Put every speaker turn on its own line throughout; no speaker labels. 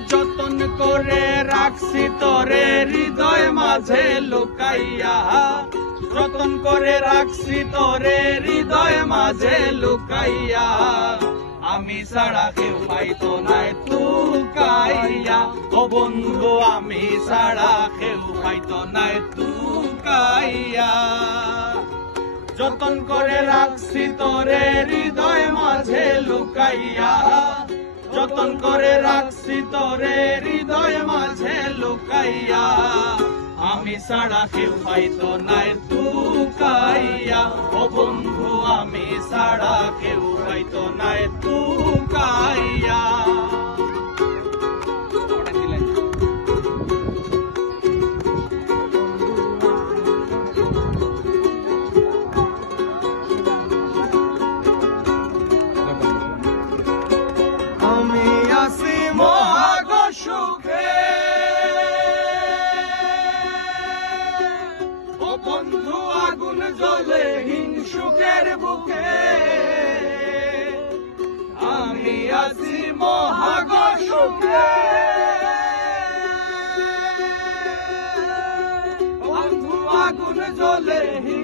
যতন করে রাখছি তোরে হৃদয় মাঝে লুকাইয়া। যতন করে রাখছি তোরে হৃদয় মাঝে লুকাইয়া। আমি ছাড়া কেউ পাইতো নাই তুকাইয়া ও বন্ধু, আমি ছাড়া কেউ পাইতো নাই তুকাইয়া যতন করে রাখছি তোরে হৃদয় মাঝে লুকাইয়া। যতন করে রাখছি তোরে হৃদয় মাঝে লুকাইয়া। আমি ছাড়া কেউ পাইতো নাই তুকাইয়া। ও বন্ধু, আমি ছাড়া কেউ পাইতো নাই তুকাইয়া বন্ধু আগুন জ্বলে হিংসুকের বুকে। আমি আছি মহাগর সুখে। বন্ধু আগুন জ্বলে হিংসুকের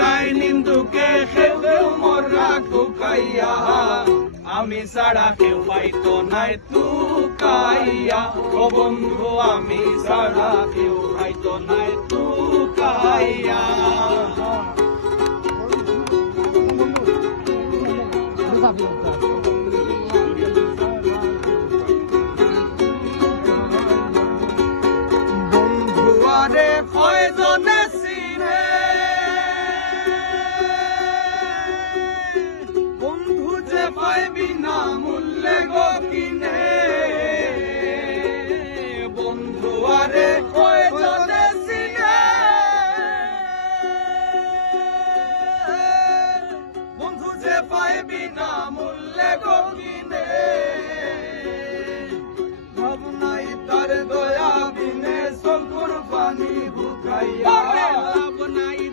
গাই নিন্দুকে খেউ খেউ মোরা কুকাইয়া। আমি সারা কেউ পাইতো নাই তুকাইয়া। ও বন্ধু, আমি সারা কেউ পাইতো নাই তুকাইয়া। বন্ধুয়ারে কয়জনে চিনে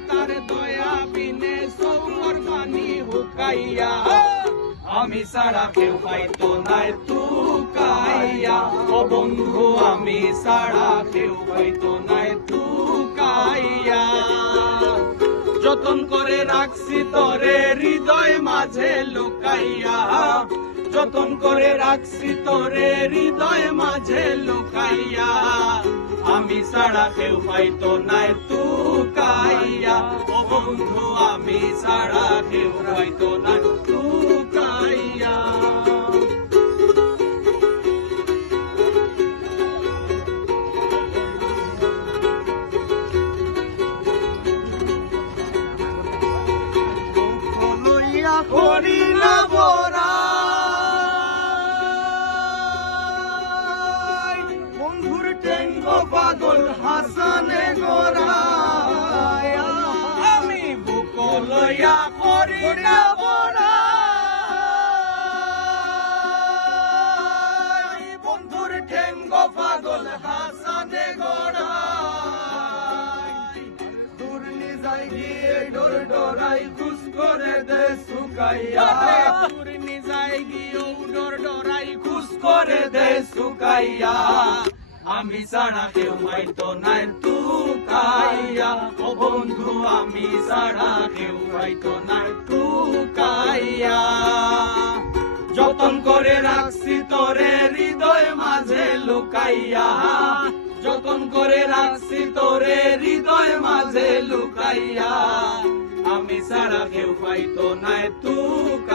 তার দয়া বিনে সকুর পানি হুকাইয়া আমি সারা কেউ পাইতো নাই তুকাইয়া। ও বন্ধু, আমি সারা কেউ পাইতো নাই তুকাইয়া। যতন করে রাখছি তরে, হৃদয় মাঝে লুকাইয়া। যতন করে রাখছি তোরে, হৃদয় মাঝে লুকাইয়া। আমি সারা কেউ পাইতো নাই। তুকাইয়া ও বন্ধু আমি সারা কেউ পাইতো না তুকাইয়া লইয়া করি না। বন্ধুর ঠেঙ্গ পাগল হাসানে গোরা দূরনি যাই গিয়ে ডোর ডোরাই খুশ করে দে সুকাইয়া দূরনি যাই গিয়ে ডোর ডোরাই খুশ করে দে সুকাইয়া আমি সারা কেউ পাইতো নাই তু কাইয়া। ও বন্ধু, আমি সারা কেউ পাইতো নাই তু কাইয়া। যতন করে রাখছি তোরে হৃদয় মাঝে লুকাইয়া। যতন করে রাখছি তোরে হৃদয় মাঝে লুকাইয়া। আমি সারা কেউ পাইতো নাই তু